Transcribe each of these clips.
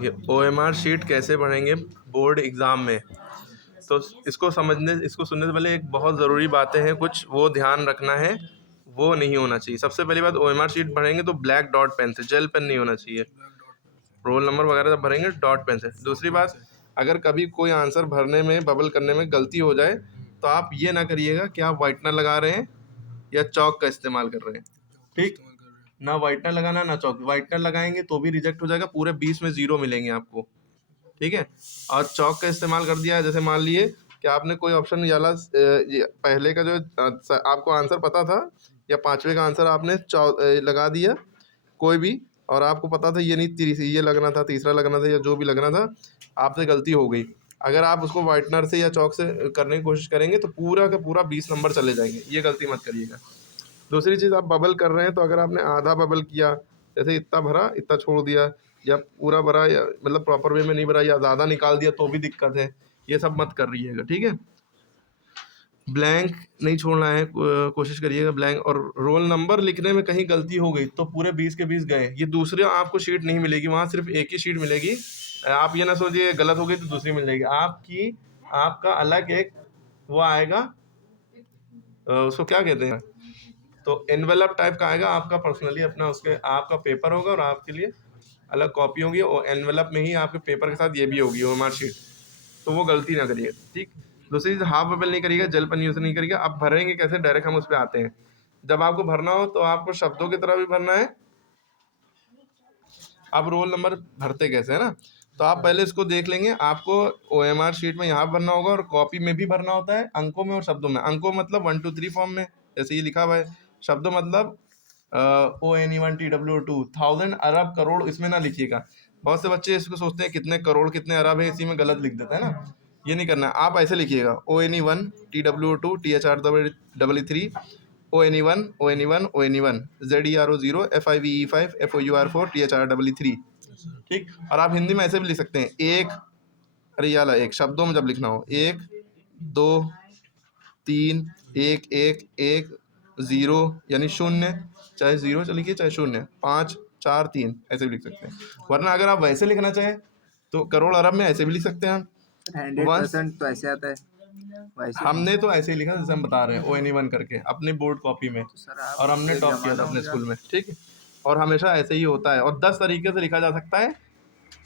ये OMR sheet कैसे भरेंगे बोर्ड एग्ज़ाम में। तो इसको सुनने से पहले एक बहुत ज़रूरी बातें हैं, कुछ वो ध्यान रखना है, वो नहीं होना चाहिए। सबसे पहली बात, OMR शीट भरेंगे तो ब्लैक डॉट पेन से, जेल पेन नहीं होना चाहिए। रोल नंबर वगैरह जब भरेंगे डॉट पेन से। दूसरी बात, अगर कभी कोई आंसर भरने में, बबल करने में गलती हो जाए तो आप ये ना करिएगा कि आप वाइटनर लगा रहे हैं या चौक का इस्तेमाल कर रहे हैं। ठीक, ना वाइटनर लगाना ना चौक। वाइटनर लगाएंगे तो भी रिजेक्ट हो जाएगा, पूरे 20 में 0 मिलेंगे आपको। ठीक है, और चौक का इस्तेमाल कर दिया है, जैसे मान लिए कि आपने कोई ऑप्शन ये पहले का जो आपको आंसर पता था या पांचवे का आंसर आपने लगा दिया कोई भी, और आपको पता था ये नहीं, ये लगना था, तीसरा लगना था, या जो भी लगना था, आपसे गलती हो गई। अगर आप उसको वाइटनर से या चौक से करने की कोशिश करेंगे तो पूरा का पूरा 20 नंबर चले जाएंगे, ये गलती मत करिएगा। दूसरी चीज़, आप बबल कर रहे हैं तो अगर आपने आधा बबल किया, जैसे इतना भरा इतना छोड़ दिया, या पूरा भरा या मतलब प्रॉपर वे में नहीं भरा, या ज़्यादा निकाल दिया तो भी दिक्कत है, ये सब मत कर रहिएगा। ठीक है, ब्लैंक नहीं छोड़ना है, कोशिश करिएगा ब्लैंक। और रोल नंबर लिखने में कहीं गलती हो गई तो पूरे 20 के 20 गए, ये दूसरे आपको शीट नहीं मिलेगी, वहाँ सिर्फ एक ही शीट मिलेगी। आप ये ना सोचिए गलत हो गई तो दूसरी मिल जाएगी आपकी, आपका अलग एक वो आएगा, उसको क्या कहते हैं, तो एनवेलप टाइप का आएगा आपका, पर्सनली अपना उसके आपका पेपर होगा और आपके लिए अलग कॉपी होगी, और एनवेलप में ही आपके पेपर के साथ ये भी होगी OMR शीट, तो वो गलती ना करिए। ठीक, दूसरी चीज़, हाफ बबल नहीं करिएगा, जल पेन यूज़ नहीं करिएगा। आप भरेंगे कैसे, डायरेक्ट हम उस पर आते हैं। जब आपको भरना हो तो आपको शब्दों की तरह भी भरना है। आप रोल नंबर भरते कैसे है ना, तो आप पहले इसको देख लेंगे। आपको OMR शीट में यहाँ भरना होगा और कॉपी में भी भरना होता है, अंकों में और शब्दों में। अंकों मतलब 1 2 3 फॉर्म में, जैसे ये लिखा हुआ है। शब्दों मतलब ONE1TW2 1000 अरब करोड़, इसमें ना लिखिएगा। बहुत से बच्चे इसको सोचते हैं कितने करोड़ कितने अरब है, इसी में गलत लिख देता है ना, ये नहीं करना। आप ऐसे लिखिएगा ONE1TW2 THR3 ONE1 ZERO0 FIVE5 FOUR4 THR3। ठीक, और आप हिंदी में ऐसे भी लिख सकते हैं, एक, अरे याला एक, शब्दों में जब लिखना हो, 1 2 3 1 1 1 0 यानी शून्य, चाहे 0 से लिखिए चाहे शून्य, 5 4 3 ऐसे भी लिख सकते हैं। वरना अगर आप वैसे लिखना चाहें तो करोड़ अरब में ऐसे भी लिख सकते हैं। 100% तो ऐसे आता है, वैसे हमने तो ऐसे ही लिखा जैसे हम बता रहे हैं, ONE1 करके अपनी बोर्ड कॉपी में, तो सर आप और हमने एक टॉप किया था जमाना अपने हो गया। स्कूल में। ठीक है, और हमेशा ऐसे ही होता है, और 10 तरीके से लिखा जा सकता है,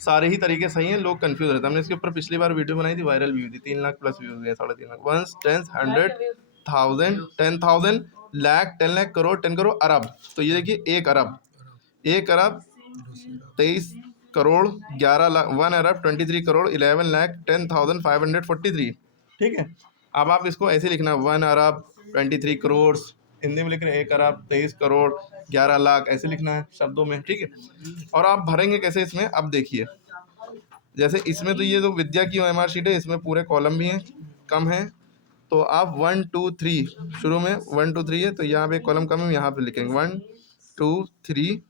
सारे ही तरीके सही हैं, लोग कंफ्यूज रहते हैं। हमने इसके ऊपर पिछली बार वीडियो बनाई थी, वायरल भी हुई थी, 3 लाख प्लस व्यूज हुए, 3.5 लाख, 1 10 100 1000 10,000 लाख 10 लाख करोड़ 10 करोड़ अरब। तो ये देखिए, 1 अरब, 1 अरब 23 करोड़ 11 लाख, 1 अरब 23 करोड़ 11 लाख 10,543। ठीक है, अब आप इसको ऐसे लिखना, 1 अरब 23 करोड़, हिंदी में लिख रहे हैं 1 अरब 23 करोड़ 11 लाख, ऐसे लिखना है शब्दों में। ठीक है, और आप भरेंगे कैसे इसमें, अब देखिए, जैसे इसमें तो ये जो विद्या की OMR शीट है, इसमें पूरे कॉलम भी हैं, कम है, तो आप 1 2 3 शुरू में 1 2 3 है, तो यहाँ पे कॉलम कम है, यहाँ पे लिखेंगे 1 2 3,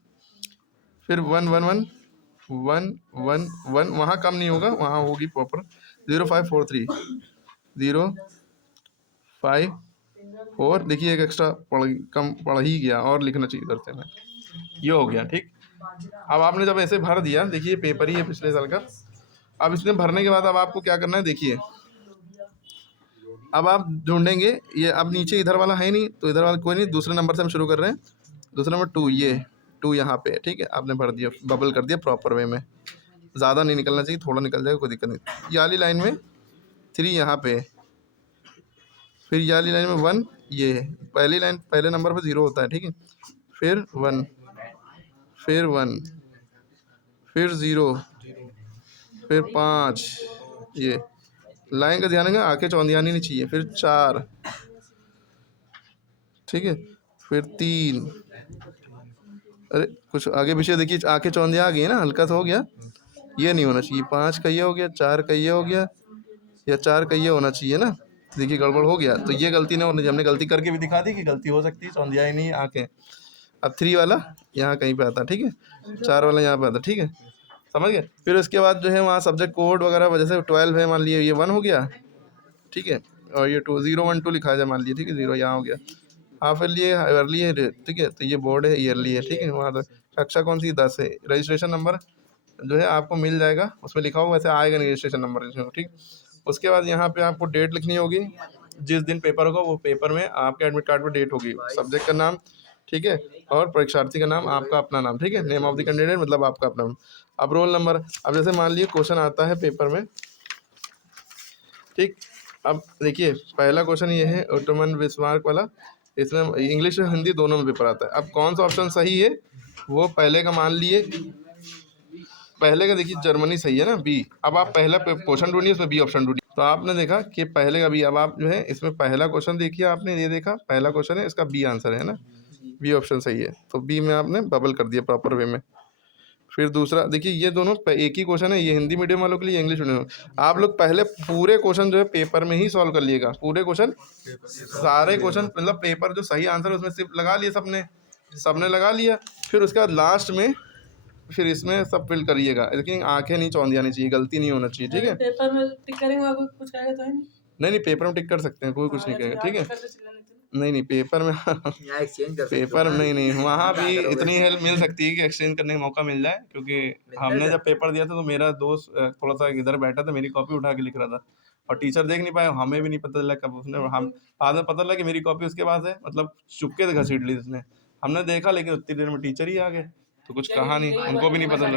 फिर 1 1 1 1 1 1, वहाँ कम नहीं होगा, वहाँ होगी प्रॉपर 0 5 4 3 0 5 4, देखिए एक एक्स्ट्रा पढ़ ही गया, और लिखना चाहिए करते में, ये हो गया। ठीक, अब आपने जब ऐसे भर दिया, देखिए पेपर ही है पिछले साल का। अब इसमें भरने के बाद अब आपको क्या करना है, देखिए अब आप ढूंढेंगे, ये अब नीचे इधर वाला है नहीं, तो इधर वाला कोई नहीं, दूसरे नंबर से हम शुरू कर रहे हैं। दूसरा नंबर 2, ये 2 यहाँ पे। ठीक है, आपने भर दिया, बबल कर दिया प्रॉपर वे में, ज़्यादा नहीं निकलना चाहिए, थोड़ा निकल जाएगा कोई दिक्कत नहीं। ये वाली लाइन में 3 यहाँ पे, फिर ये वाली लाइन में 1, ये पहली लाइन पहले नंबर पर 0 होता है। ठीक है, फिर 1, फिर 1, फिर 0, फिर 5, ये लाइन का ध्यान रखना, आंखें चौंधियानी नहीं चाहिए, फिर 4, ठीक है, फिर 3, अरे कुछ आगे पीछे देखिए, आंखें चौंधिया आ गई ना, हल्का सा हो गया, ये नहीं होना चाहिए। 5 का ये हो गया, 4 का ये हो गया, या 4 का ये होना चाहिए ना, देखिए गड़बड़ हो गया, तो ये गलती नहीं होनी चाहिए। हमने गलती करके भी दिखा दी कि गलती हो सकती है, चौंधिया ही नहीं आंखें। अब 3 वाला यहाँ कहीं पे आता, ठीक है, 4 वाला यहाँ पे आता। ठीक है, समझ गए। फिर उसके बाद जो है वहाँ सब्जेक्ट कोड वगैरह, वजह से 12 है, मान लिए ये 1 हो गया। ठीक है, और ये 2 0 1 2 लिखा जाए, मान लिए। ठीक है, 0 यहाँ हो गया, हाफ ईयरली है, ईयरली है। ठीक है, तो ये बोर्ड है, ईयरली है। ठीक है, वहाँ तो कक्षा कौन सी, 10 है। रजिस्ट्रेशन नंबर जो है आपको मिल जाएगा, उसमें लिखा होगा, वैसे आएगा नहीं रजिस्ट्रेशन नंबर इसमें, ठीक। उसके बाद यहाँ पे आपको डेट लिखनी होगी, जिस दिन पेपर होगा वो पेपर में आपके एडमिट कार्ड पे डेट होगी, सब्जेक्ट का नाम, ठीक है, और परीक्षार्थी का नाम, आपका अपना नाम, ठीक है, नेम ऑफ द कैंडिडेट मतलब आपका अपना नाम। अब रोल नंबर, अब जैसे मान लीजिए क्वेश्चन आता है पेपर में, ठीक। अब देखिए पहला क्वेश्चन ये है ओटोमन बिस्मार्क वाला, इसमें इंग्लिश और हिंदी दोनों में पेपर आता है। अब कौन सा ऑप्शन सही है, वो पहले का मान लिए, पहले का देखिए जर्मनी सही है ना, बी। अब आप पहला क्वेश्चन ढूंढिए, उसमें बी ऑप्शन ढूंढिए, तो आपने देखा कि पहले का बी। अब आप जो है इसमें पहला क्वेश्चन देखिए, आपने ये देखा पहला क्वेश्चन है, इसका बी आंसर है ना, बी ऑप्शन सही है, तो बी में आपने बबल कर दिया प्रॉपर वे में। फिर दूसरा देखिए, ये दोनों एक ही क्वेश्चन है, ये हिंदी मीडियम वालों के लिए, इंग्लिश मीडियम। आप लोग पहले पूरे क्वेश्चन जो है पेपर में ही सॉल्व कर लिएगा, पूरे क्वेश्चन, सारे क्वेश्चन, मतलब पेपर जो सही आंसर है उसमें सिर्फ लगा लिए, सबने लगा लिया। फिर उसके बाद लास्ट में फिर इसमें सब फिल करिएगा, लेकिन आंखें नहीं चौंधी आनी चाहिए, गलती नहीं होना चाहिए, ठीक है। पेपर में टिक करेंगे, आपको कुछ कहेगा तो है नहीं? नहीं पेपर में टिक कर सकते हैं, कोई कुछ नहीं कहेगा, ठीक है। नहीं पेपर में यहाँ एक्सचेंज कर सकते हो पेपर ना। नहीं वहाँ भी अगर इतनी वैसे- हेल्प मिल सकती है कि एक्सचेंज करने का मौका मिल जाए, क्योंकि हमने जब पेपर दिया था तो मेरा दोस्त थोड़ा सा इधर बैठा था, मेरी कॉपी उठा के लिख रहा था, और टीचर देख नहीं पाया, हमें भी नहीं पता चला कब उसने, हम बाद में पता लगा कि मेरी कॉपी उसके पास है, मतलब चुपके से घसीट ली उसने, हमने देखा, लेकिन उतनी देर में टीचर ही आ गए, तो कुछ कहा नहीं, उनको भी नहीं पता लगा।